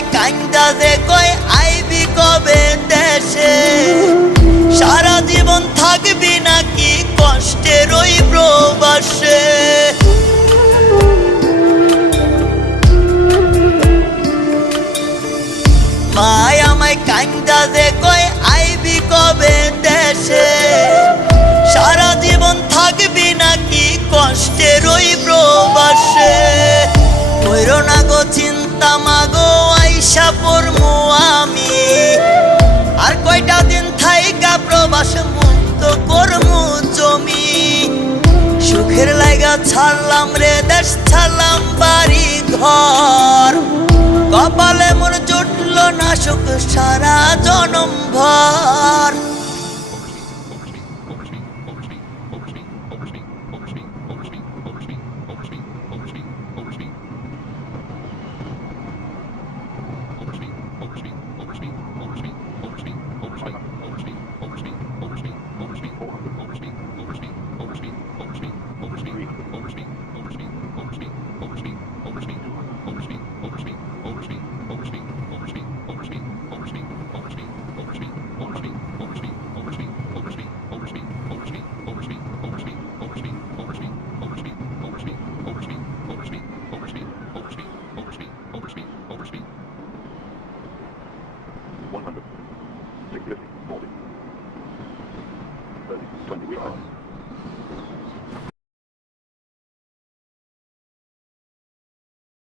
আমায় কান্দা দে কয় আইবি কবে দেশে, সারা জীবন থাকবি নাকি কষ্টের ওই প্রবাসে। মায় আমায় কান্দা দে কয় আইবি কবে দেশে, সারা জীবন থাকবি নাকি কষ্টের ওই প্রবাসে। কইরো না গো চিন্তা মাগো আইসা পড়মু আমি, আর কয়টা দিন থাইকা প্রবাস মুক্ত করমু জমি। সুখের লাইগা ছাড়লাম রে দেশ, ছাড়লাম বাড়ি ঘর, কপালে মোর জুটলো না সুখ সারা জনম ভর।